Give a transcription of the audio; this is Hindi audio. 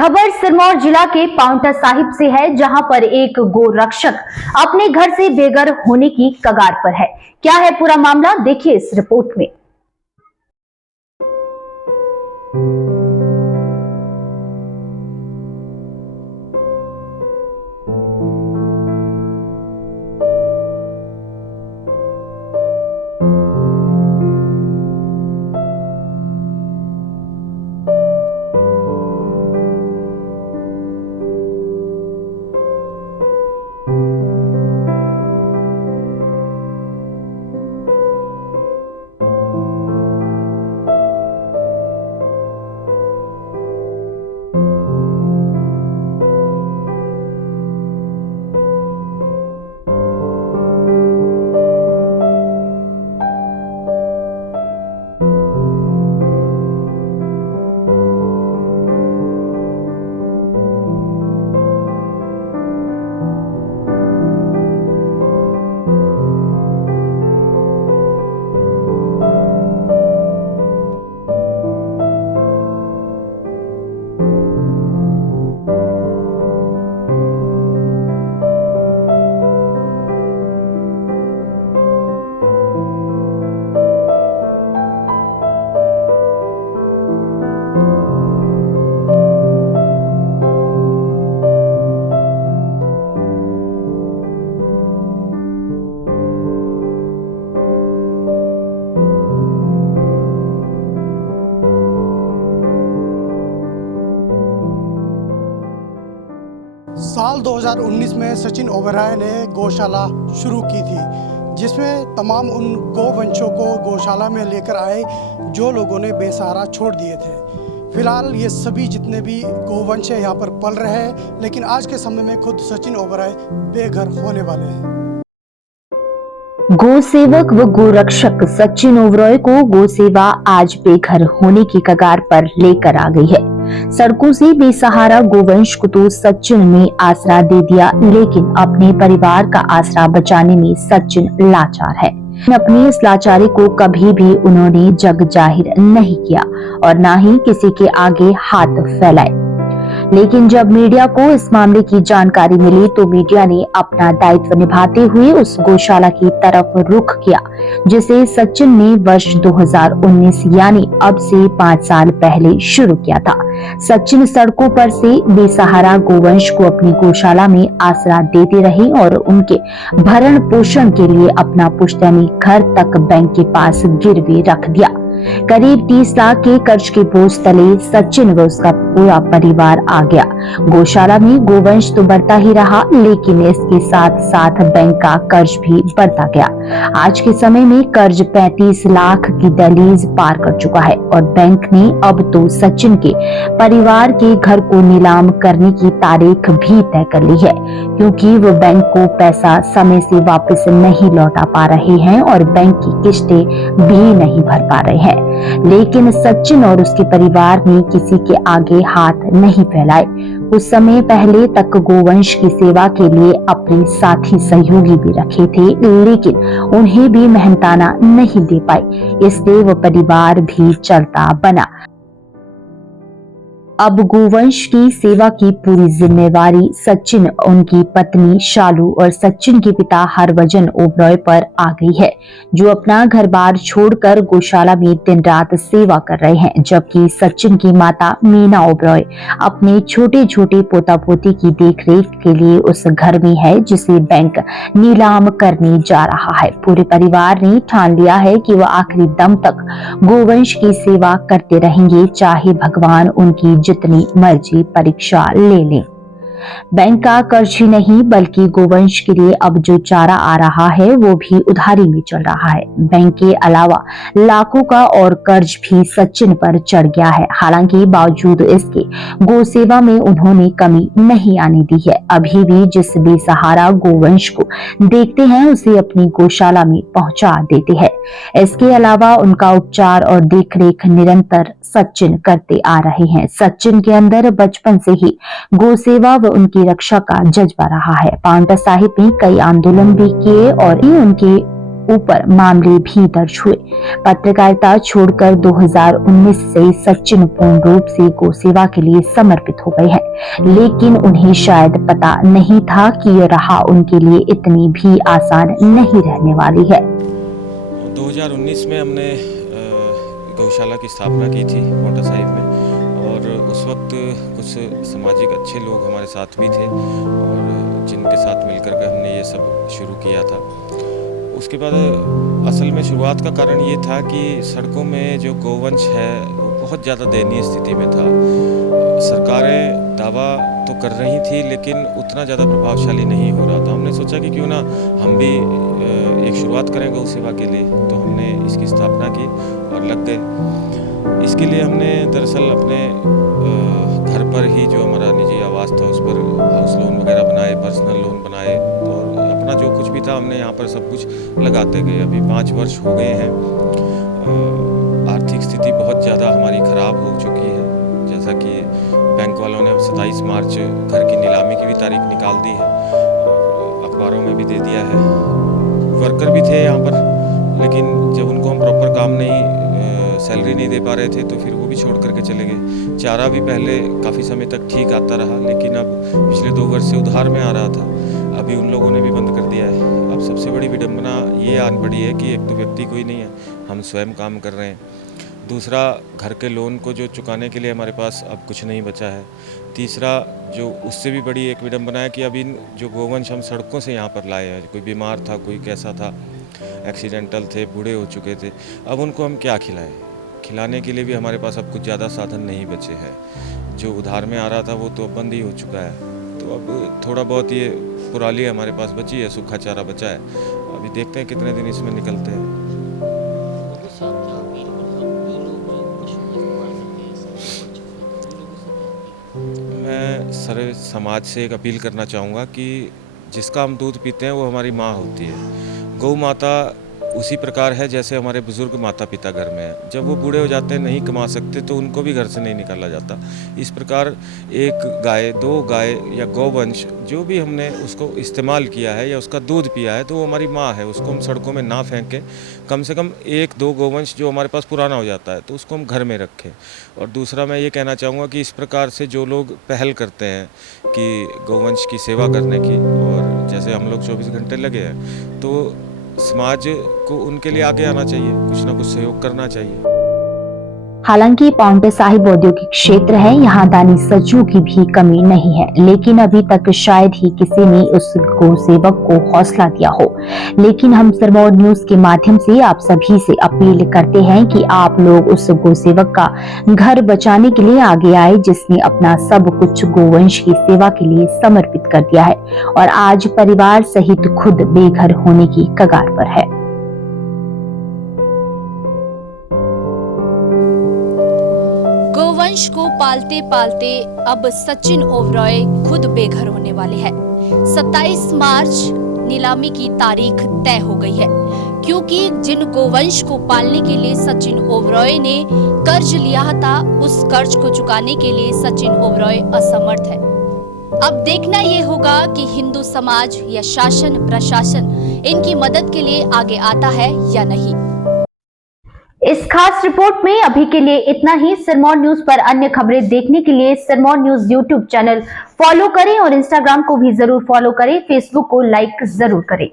खबर सिरमौर जिला के पांवटा साहिब से है, जहां पर एक गोरक्षक अपने घर से बेघर होने की कगार पर है। क्या है पूरा मामला, देखिए इस रिपोर्ट में। साल 2019 में सचिन ओबेरॉय ने गौशाला शुरू की थी, जिसमें तमाम उन गोवंशों को गौशाला में लेकर आए जो लोगों ने बेसहारा छोड़ दिए थे। फिलहाल ये सभी जितने भी गोवंश है यहाँ पर पल रहे हैं, लेकिन आज के समय में खुद सचिन ओबेरॉय बेघर होने वाले हैं। गौ सेवक व गोरक्षक सचिन ओबेरॉय को गौ सेवा आज बेघर होने की कगार पर लेकर आ गई है। सड़कों से बेसहारा गोवंश को तो सचिन ने आसरा दे दिया, लेकिन अपने परिवार का आसरा बचाने में सचिन लाचार है। अपनी इस लाचारी को कभी भी उन्होंने जग जाहिर नहीं किया और न ही किसी के आगे हाथ फैलाए। लेकिन जब मीडिया को इस मामले की जानकारी मिली तो मीडिया ने अपना दायित्व निभाते हुए उस गौशाला की तरफ रुख किया, जिसे सचिन ने वर्ष 2019 यानी अब से 5 साल पहले शुरू किया था। सचिन सड़कों पर से बेसहारा गोवंश को अपनी गौशाला में आसरा देते रहे और उनके भरण पोषण के लिए अपना पुश्तैनी घर तक बैंक के पास गिरवी रख दिया। करीब 30 लाख के कर्ज के बोझ तले सचिन व उसका पूरा परिवार आ गया। गौशाला में गोवंश तो बढ़ता ही रहा, लेकिन इसके साथ साथ बैंक का कर्ज भी बढ़ता गया। आज के समय में कर्ज 35 लाख की दहलीज पार कर चुका है और बैंक ने अब तो सचिन के परिवार के घर को नीलाम करने की तारीख भी तय कर ली है, क्योंकि वो बैंक को पैसा समय से वापस नहीं लौटा पा रहे हैं और बैंक की किस्तें भी नहीं भर पा रहे हैं। लेकिन सचिन और उसके परिवार ने किसी के आगे हाथ नहीं फैलाए। कुछ समय पहले तक गोवंश की सेवा के लिए अपने साथी सहयोगी भी रखे थे, लेकिन उन्हें भी मेहनताना नहीं दे पाए, इसलिए वो परिवार भी चलता बना। अब गोवंश की सेवा की पूरी जिम्मेवारी सचिन, उनकी पत्नी शालू और सचिन के पिता हरभजन ओबेरॉय पर आ गई है, जो अपना घर बार छोड़कर गौशाला में दिन रात सेवा कर रहे हैं, जबकि सचिन की माता मीना ओबेरॉय अपने छोटे छोटे पोता पोती की देखरेख के लिए उस घर में है, जिसे बैंक नीलाम करने जा रहा है। पूरे परिवार ने ठान लिया है कि वह आखिरी दम तक गोवंश की सेवा करते रहेंगे, चाहे भगवान उनकी जितनी मर्जी परीक्षा ले ले। बैंक का कर्ज ही नहीं बल्कि गोवंश के लिए अब जो चारा आ रहा है वो भी उधारी में चल रहा है। बैंक के अलावा लाखों का और कर्ज भी सचिन पर चढ़ गया है। हालांकि बावजूद इसके गौ सेवा में उन्होंने कमी नहीं आने दी है। अभी भी जिस बेसहारा गोवंश को देखते हैं उसे अपनी गौशाला में पहुंचा देते हैं। इसके अलावा उनका उपचार और देखरेख निरंतर सचिन करते आ रहे हैं। सचिन के अंदर बचपन से ही गौ सेवा व उनकी रक्षा का जज्बा रहा है। पांवटा साहिब में कई आंदोलन भी किए और उनके ऊपर मामले भी दर्ज हुए। पत्रकारिता छोड़कर 2019 से सचिन पूर्ण रूप से गौ सेवा के लिए समर्पित हो गए हैं, लेकिन उन्हें शायद पता नहीं था कि यह राह उनके लिए इतनी भी आसान नहीं रहने वाली है। 2019 में हमने गौशाला की स्थापना की थी मोटा साहिब में, और उस वक्त कुछ सामाजिक अच्छे लोग हमारे साथ भी थे और जिनके साथ मिलकर के हमने ये सब शुरू किया था। उसके बाद असल में शुरुआत का कारण ये था कि सड़कों में जो गौवंश है वो बहुत ज़्यादा दयनीय स्थिति में था। सरकारें दावा तो कर रही थी लेकिन उतना ज़्यादा प्रभावशाली नहीं हो रहा था। हमने सोचा कि क्यों ना हम भी एक शुरुआत करें गौ सेवा के लिए, तो हमने इसकी स्थापना की और लग गए। इसके लिए हमने दरअसल अपने घर पर ही जो हमारा निजी आवास था उस पर हाउस लोन वगैरह बनाए, पर्सनल लोन बनाए, और अपना जो कुछ भी था हमने यहाँ पर सब कुछ लगाते गए। अभी 5 वर्ष हो गए हैं। आर्थिक स्थिति बहुत ज़्यादा हमारी ख़राब हो चुकी है। जैसा कि बैंक वालों ने 27 मार्च घर की नीलामी की भी तारीख निकाल दी है और अखबारों में भी दे दिया है। वर्कर भी थे यहाँ पर, लेकिन जब उनको हम प्रॉपर काम नहीं सैलरी नहीं दे पा रहे थे तो फिर वो भी छोड़ करके चले गए। चारा भी पहले काफ़ी समय तक ठीक आता रहा, लेकिन अब पिछले 2 वर्ष से उधार में आ रहा था, अभी उन लोगों ने भी बंद कर दिया है। अब सबसे बड़ी विडंबना ये आन पड़ी है कि एक तो व्यक्ति कोई नहीं है, हम स्वयं काम कर रहे हैं। दूसरा, घर के लोन को जो चुकाने के लिए हमारे पास अब कुछ नहीं बचा है। तीसरा, जो उससे भी बड़ी एक विडंबना है कि अभी जो गोवंश हम सड़कों से यहाँ पर लाए हैं, कोई बीमार था, कोई कैसा था, एक्सीडेंटल थे, बूढ़े हो चुके थे, अब उनको हम क्या खिलाएं? खिलाने के लिए भी हमारे पास अब कुछ ज़्यादा साधन नहीं बचे हैं। जो उधार में आ रहा था वो तो अब बंद ही हो चुका है। तो अब थोड़ा बहुत ये पुराली हमारे पास बची है, सूखा चारा बचा है। अभी देखते हैं कितने दिन इसमें निकलते हैं। मैं सारे समाज से एक अपील करना चाहूँगा कि जिसका हम दूध पीते हैं वो हमारी माँ होती है। गौ माता उसी प्रकार है जैसे हमारे बुज़ुर्ग माता पिता घर में है। जब वो बूढ़े हो जाते हैं, नहीं कमा सकते, तो उनको भी घर से नहीं निकाला जाता। इस प्रकार एक गाय, 2 गाय या गौवंश जो भी हमने उसको इस्तेमाल किया है या उसका दूध पिया है तो वो हमारी माँ है। उसको हम सड़कों में ना फेंकें। कम से कम 1-2 गौवंश जो हमारे पास पुराना हो जाता है तो उसको हम घर में रखें। और दूसरा, मैं ये कहना चाहूँगा कि इस प्रकार से जो लोग पहल करते हैं कि गौवंश की सेवा करने की, और जैसे हम लोग 24 घंटे लगे हैं, तो समाज को उनके लिए आगे आना चाहिए, कुछ ना कुछ सहयोग करना चाहिए। हालांकि पाउंटा साहिब औद्योगिक क्षेत्र है, यहाँ दानी सज्जों की भी कमी नहीं है, लेकिन अभी तक शायद ही किसी ने उस गौ सेवक को हौसला दिया हो। लेकिन हम सिरमौर न्यूज के माध्यम से आप सभी से अपील करते हैं कि आप लोग उस गौ सेवक का घर बचाने के लिए आगे आए, जिसने अपना सब कुछ गोवंश की सेवा के लिए समर्पित कर दिया है और आज परिवार सहित खुद बेघर होने की कगार पर है। गोवंश को पालते पालते अब सचिन ओबरॉय खुद बेघर होने वाले हैं। 27 मार्च नीलामी की तारीख तय हो गई है, क्योंकि जिन गोवंश को पालने के लिए सचिन ओबरॉय ने कर्ज लिया था, उस कर्ज को चुकाने के लिए सचिन ओबरॉय असमर्थ है। अब देखना ये होगा कि हिंदू समाज या शासन प्रशासन इनकी मदद के लिए आगे आता है या नहीं। इस खास रिपोर्ट में अभी के लिए इतना ही। सिरमौर न्यूज पर अन्य खबरें देखने के लिए Sirmaur news YouTube channel follow करें और इंस्टाग्राम को भी जरूर फॉलो करें, फेसबुक को लाइक जरूर करें।